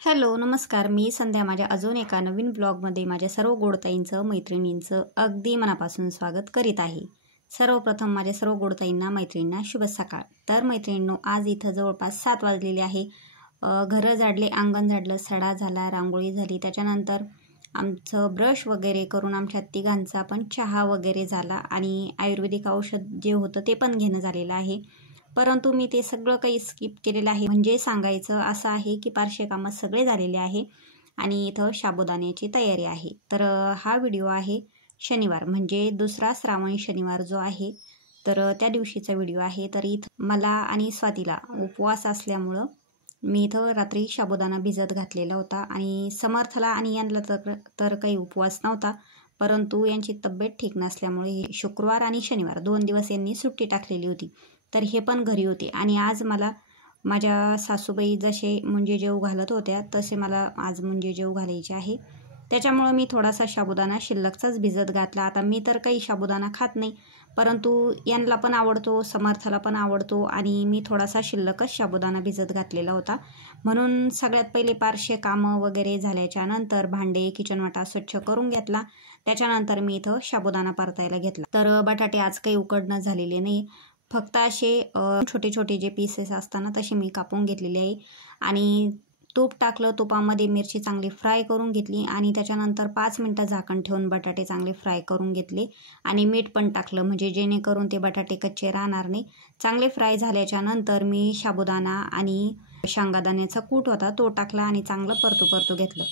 Hello नमस्कार. मी संध्या माझ्या अजून एका नवीन ब्लॉगमध्ये माझ्या सर्व गोडताईंचं मैत्रिणींचं अगदी मनापासून स्वागत करीत आहे. सर्वप्रथम माझ्या सर्व गोडताईंना मैत्रिणींना शुभ सकाळ. तर मैत्रिणींनो, आज इथं जवळपास 7 वाजलेले आहे. घरं झाडले, अंगण झाडलं, सडा झाला, रांगोळी झाली. त्याच्यानंतर आमचं ब्रश वगैरे करून आमच्या तिघांचा पण चहा वगैरे झाला आणि आयुर्वेदिक औषध जे होतं ते पण घेणं झालेलं आहे. परंतु मी ते सगळं काही स्किप केलेलं आहे. म्हणजे सांगायचं असं आहे की पारशे कामं सगळे झालेले आहे आणि इथं साबुदाण्याची तयारी आहे. तर हा व्हिडिओ आहे शनिवार, म्हणजे दुसरा श्रावण शनिवार जो आहे, तर त्या दिवशीचा व्हिडिओ आहे. तर इथं मला आणि स्वातीला उपवास असल्यामुळं मी इथं रात्री साबुदाणा भिजत घातलेला होता आणि समर्थला आणि यांना तर काही उपवास नव्हता. परंतु यांची तब्येत ठीक नसल्यामुळे शुक्रवार आणि शनिवार 2 दिवस यांनी सुट्टी टाकलेली होती. तर हे पण घरी होते आणि आज मला माझ्या सासूबाई जसे मुंजे जेवू घालत होत्या तसे मला आज मुंजे जेवू घालायचे आहे. त्याच्यामुळं मी थोडासा साबुदाणा शिल्लकचाच भिजत घातला. आता मी तर काही साबुदाणा खात नाही, परंतु यांना पण आवडतो, समर्थला पण आवडतो आणि मी थोडासा शिल्लकच साबुदाणा भिजत घातलेला होता. म्हणून सगळ्यात पहिले पारशे कामं वगैरे झाल्याच्या नंतर भांडे, किचन वाटा स्वच्छ करून घेतला. त्याच्यानंतर मी इथं साबुदाणा परतायला घेतला. तर बटाटे आज काही उकडणं झालेले नाही, फक्त असे छोटे छोटे जे पीसेस असताना तसे मी कापून घेतलेले आहे. आणि तूप टाकलं, तुपामध्ये मिरची चांगली फ्राय करून घेतली आणि त्याच्यानंतर 5 मिनटं झाकण ठेवून बटाटे चांगले फ्राय करून घेतले आणि मीठ पण टाकलं, म्हणजे जेणेकरून ते बटाटे कच्चे राहणार नाही. चांगले फ्राय झाल्याच्या नंतर मी साबुदाणा आणि शेंगादाण्याचा कूट होता तो टाकला आणि चांगलं परतू घेतलं.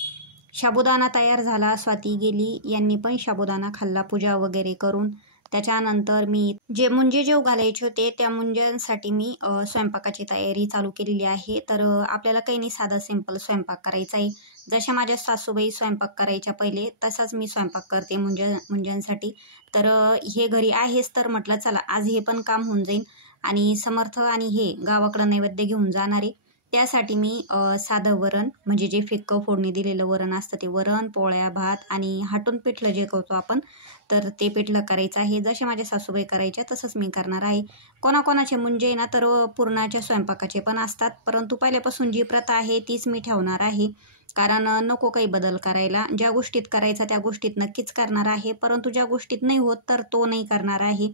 साबुदाणा तयार झाला. स्वाती गेली, यांनी पण साबुदाणा खाल्ला पूजा वगैरे करून. त्याच्यानंतर मी जे मुंजे जेवू घालायचे होते त्या मुंज्यांसाठी मी स्वयंपाकाची तयारी चालू केलेली आहे. तर आपल्याला काही नाही, साधा सिंपल स्वयंपाक करायचा आहे. जशा माझ्या सासूबाई स्वयंपाक करायच्या पहिले तसाच मी स्वयंपाक करते मुंज्यांसाठी. तर हे घरी आहेच, तर म्हटलं चला आज हे पण काम होऊन जाईल. आणि समर्थ आणि हे गावाकडं नैवेद्य घेऊन जाणारे, त्यासाठी मी साधं वरण, म्हणजे जे फिक्कं फोडणी दिलेलं वरण असतं ते वरण, पोळ्या, भात आणि हाटून पिठलं जे करतो आपण, तर ते पिठलं करायचं आहे. जसे माझ्या सासूबाई करायच्या तसंच मी करणार आहे. कोणाकोणाचे मुंजे ना तर पुरणाच्या स्वयंपाकाचे पण असतात, परंतु पहिल्यापासून जी प्रथा आहे तीच मी ठेवणार आहे. कारण नको काही बदल करायला. ज्या गोष्टीत करायचा त्या गोष्टीत नक्कीच करणार आहे, परंतु ज्या गोष्टीत नाही होत तर तो नाही करणार आहे.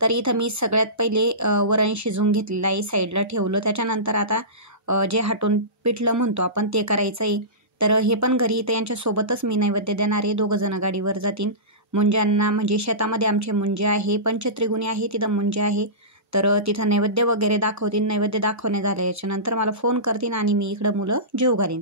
तर इथं मी सगळ्यात पहिले वरण शिजवून घेतलेलं आहे, साईडला ठेवलं. त्याच्यानंतर आता जे हाटून पिठलं म्हणतो आपण ते करायचं आहे. तर हे पण घरी इथं यांच्यासोबतच मी नैवेद्य देणार आहे. 2 जण गाडीवर जातील मुंज्यांना, म्हणजे शेतामध्ये आमचे मुंजे आहे, पंचत्रिगुणी आहे, तिथं मुंजे आहे. तर तिथं नैवेद्य वगैरे दाखवतील. नैवेद्य दाखवणे झाल्याच्या नंतर मला फोन करतील आणि मी इकडं मुलं जेवू घालीन.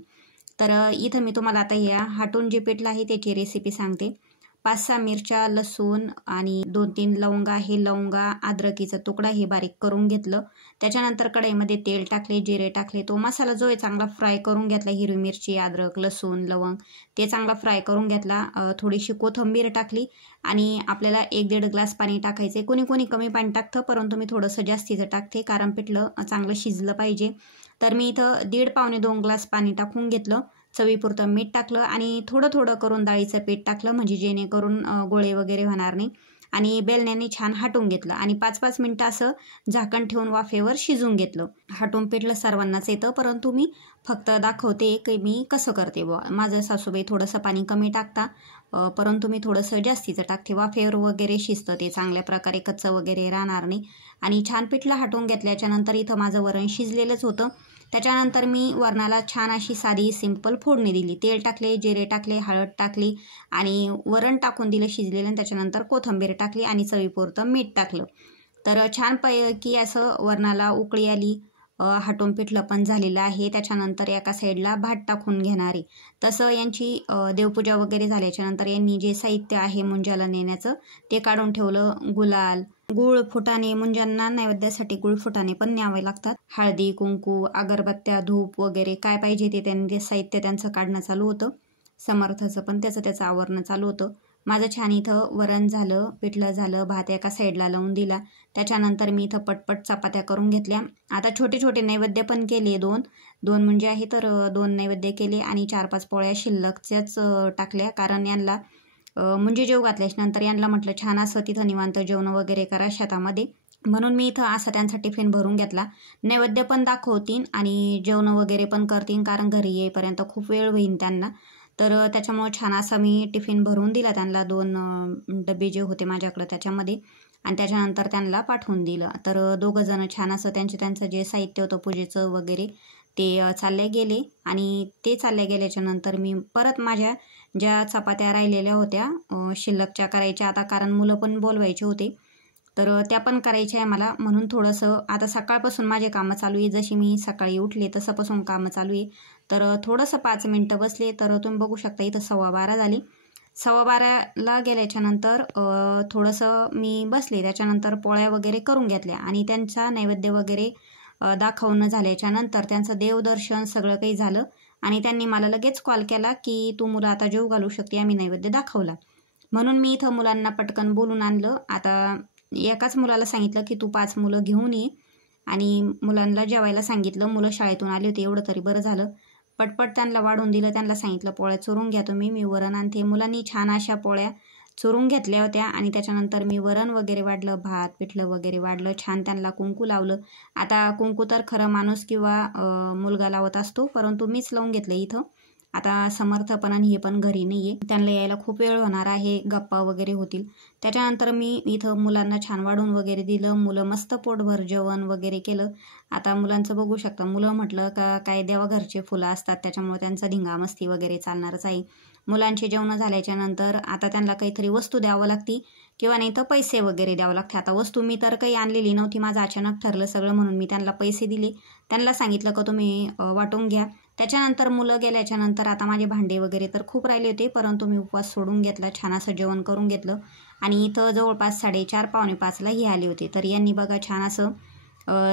तर इथं मी तुम्हाला आता या हाटून जे पिठलं आहे त्याची रेसिपी सांगते. 5-6 मिरच्या, लसूण आणि 2-3 लवंगा, हे लवंगा अद्रकीचा तुकडा हे बारीक करून घेतलं. त्याच्यानंतर कढईमध्ये तेल टाकले, जिरे टाकले, तो मसाला जो आहे चांगला फ्राय करून घेतला. हिरवी मिरची, अद्रक, लसूण, लवंग ते चांगला फ्राय करून घेतला. थोडीशी कोथिंबीर टाकली आणि आपल्याला 1-1.5 ग्लास पाणी टाकायचे. कोणी कमी पाणी टाकतं, परंतु मी थोडंसं जास्तीचं टाकते कारण पिठलं चांगलं शिजलं पाहिजे. तर मी इथं 1.5-2 ग्लास पाणी टाकून घेतलं. चवीपुरतं मीठ टाकलं आणि थोडं करून डाळीचं पीठ टाकलं, म्हणजे जेणेकरून गोळे वगैरे होणार नाही. आणि बेलण्याने छान हाटून घेतलं आणि 5-5 मिनटं असं झाकण ठेवून वाफेवर शिजून घेतलं. हाटून पिठलं सर्वांनाच येतं, परंतु मी फक्त दाखवते की मी कसं करते बुवा. माझं सासूबाई थोडंसं पाणी कमी टाकता, परंतु मी थोडंसं जास्तीचं टाकते. वाफेवर वगैरे शिजतं ते चांगल्या प्रकारे, कच्चं वगैरे राहणार नाही. आणि छान पिठलं हाटून घेतल्याच्या नंतर इथं माझं वरण शिजलेलंच होतं. त्याच्यानंतर मी वरणाला छान अशी साधी सिंपल फोडणी दिली. तेल टाकले, जिरे टाकले, हळद टाकली आणि वरण टाकून दिलं शिजलेलं. आणि त्याच्यानंतर कोथिंबीर टाकली आणि चवीपुरतं मीठ टाकलं. तर छानपैकी असं वरणाला उकळी आली. हाटून पिठलं पण झालेलं आहे. त्याच्यानंतर एका साईडला भात टाकून घेणार आहे. तसं यांची देवपूजा वगैरे झाल्याच्यानंतर यांनी जे साहित्य आहे मुंज्याला नेण्याचं ते काढून ठेवलं. गुलाल, गुळ, फुटाणे, मुंज्यांना नैवेद्यासाठी गुळ फुटाणे पण न्यावे लागतात. हळदी, कुंकू, अगरबत्त्या, धूप वगैरे काय पाहिजे ते त्यांनी ते साहित्य त्यांचं काढणं चालू होतं. समर्थाचं पण त्याचं आवरणं चालू होतं. माझं छान इथं वरण झालं, पिठलं झालं, भात एका साईडला लावून दिला. त्याच्यानंतर मी इथं पटपट चपात्या करून घेतल्या. आता छोटे नैवेद्य पण केले. 2 मुंजे आहे तर 2 नैवेद्य केले आणि 4-5 पोळ्या शिल्लकच्याच टाकल्या. कारण यांना मुंजे जेवू घातल्याच्या नंतर यांना म्हटलं छान असं तिथं निवांत जेवण वगैरे करा शेतामध्ये. म्हणून मी इथं असं त्यांचा टिफिन भरून घेतला. नैवेद्य पण दाखवतीन आणि जेवण वगैरे पण करतीन, कारण घरी येईपर्यंत खूप वेळ होईन त्यांना. तर त्याच्यामुळे छान असा मी टिफिन भरून दिला त्यांना, 2 डबे जे होते माझ्याकडं त्याच्यामध्ये, आणि त्याच्यानंतर त्यांना पाठवून दिलं. तर दोघंजणं छान असं त्यांचं जे साहित्य होतं पूजेचं वगैरे ते चालले गेले. आणि ते चालले गेल्याच्या नंतर मी परत माझ्या ज्या चपात्या राहिलेल्या होत्या शिल्लकच्या करायच्या आता, कारण मुलं पण बोलवायचे होते, तर त्या पण करायच्या आहे मला. म्हणून थोडंसं आता सकाळपासून माझे कामं चालू आहे, जशी मी सकाळी उठले तसापासून कामं चालू आहे. तर थोडंसं 5 मिनटं बसले, तर तुम्ही बघू शकता इथं 12:15 झाली. 12:15ला गेल्याच्या नंतर थोडंसं मी बसले, त्याच्यानंतर पोळ्या वगैरे करून घेतल्या आणि त्यांचा नैवेद्य वगैरे दाखवणं झाल्याच्या नंतर त्यांचं देवदर्शन सगळं काही झालं. आणि त्यांनी मला लगेच कॉल केला की तू मुलं आता जेवू घालू शकते, आम्ही नैवेद्य दाखवला. म्हणून मी इथं मुलांना पटकन बोलून आणलं. आता एकाच मुलाला सांगितलं की तू 5 मुलं घेऊन ये, आणि मुलांना जेवायला सांगितलं. मुलं शाळेतून आली होती, एवढं तरी बरं झालं. पटपट त्यांना वाढून दिलं. त्यांना सांगितलं पोळ्या चुरून घ्या तुम्ही, मी वरण आणते. मुलांनी छान अशा पोळ्या चुरून घेतल्या होत्या आणि त्याच्यानंतर मी वरण वगैरे वाढलं, भात पिठलं वगैरे वाढलं, छान त्यांना कुंकू लावलं. आता कुंकू तर खरं माणूस किंवा मुलगा लावत असतो, परंतु मीच लावून घेतलं इथं. आता समर्थपण आणि हे पण घरी नाही आहे, त्यांना यायला खूप वेळ होणार आहे, गप्पा वगैरे होतील. त्याच्यानंतर मी इथं मुलांना छान वाढून वगैरे दिलं. मुलं मस्त पोटभर जेवण वगैरे केलं. आता मुलांचं बघू शकता, मुलं म्हटलं का काय देवाघरचे फुलं असतात, त्याच्यामुळे त्यांचा धिंगामस्ती वगैरे चालणारच आहे. मुलांचे जेवण झाल्याच्या नंतर आता त्यांना काहीतरी वस्तू द्यावं लागती किंवा नाही तर पैसे वगैरे द्यावं लागते. आता वस्तू मी तर काही आणलेली नव्हती, माझं अचानक ठरलं सगळं, म्हणून मी त्यांना पैसे दिले. त्यांना सांगितलं का तुम्ही वाटून घ्या. त्याच्यानंतर मुलं गेल्याच्या नंतर आता माझे भांडे वगैरे तर खूप राहिले होते, परंतु मी उपवास सोडून घेतला, छान असं जेवण करून घेतलं. आणि इथं जवळपास 4:30 पावणे 5ला ही आले होते. तर यांनी बघा छान असं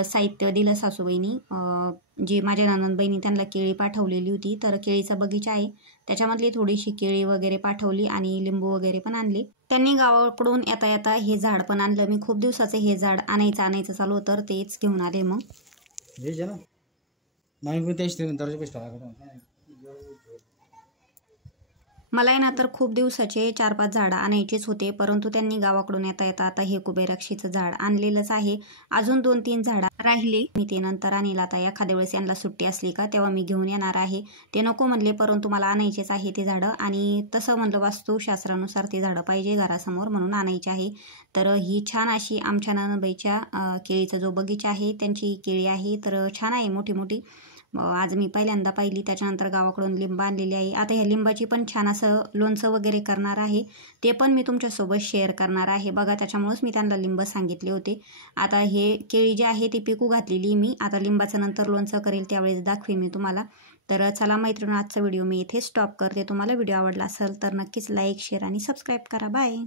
साहित्य दिलं सासूबाईंनी, जी माझ्या नणंदबाईंनी त्यांना केळी पाठवलेली होती. तर केळीचा बगीचा आहे, त्याच्यामधली थोडीशी केळी वगैरे पाठवली आणि लिंबू वगैरे पण आणले. त्यांनी गावाकडून येता येता हे झाड पण आणलं. मी खूप दिवसाचं हे झाड आणायचं चालू होतं, तेच घेऊन आले. मग मला आहे ना तर खूप दिवसाचे 4-5 झाडं आणायचेच होते, परंतु त्यांनी गावाकडून येता येता आता हे कुबेराक्षीचं झाड आणलेलंच आहे. अजून 2-3 झाडं राहिले, मी ते नंतर आणेल. आता एखाद्या वेळेस यांना सुट्टी असली का तेव्हा मी घेऊन येणार आहे. ते नको म्हणले, परंतु मला आणायचेच आहे ते झाडं. आणि तसं म्हणलं वास्तुशास्त्रानुसार ते झाडं पाहिजे घरासमोर, म्हणून आणायचे आहे. तर ही छान अशी आमच्या नणंदबाईच्या केळीचा जो बगीचा आहे त्यांची केळी आहे, तर छान आहे मोठी मोठी. आज मी पहिल्यांदा पाहिली. त्याच्यानंतर गावाकडून लिंब आणलेली आहे. आता ह्या लिंबाची पण छान असं लोणचं वगैरे करणार आहे, ते पण मी तुमच्यासोबत शेअर करणार आहे. बघा, त्याच्यामुळेच मी त्यांना लिंब सांगितले होते. आता हे केळी जी आहे ती पिकू घातलेली मी, आता लिंबाचं नंतर लोणचं करेल त्यावेळेस दाखवेन मी तुम्हाला. तर चला मैत्रिणी, आजचा व्हिडिओ मी इथे स्टॉप करते. तुम्हाला व्हिडिओ आवडला असेल तर नक्कीच लाईक, शेअर आणि सबस्क्राईब करा. बाय.